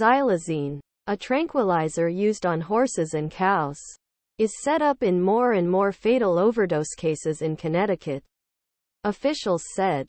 Xylazine, a tranquilizer used on horses and cows, is set up in more and more fatal overdose cases in Connecticut, officials said.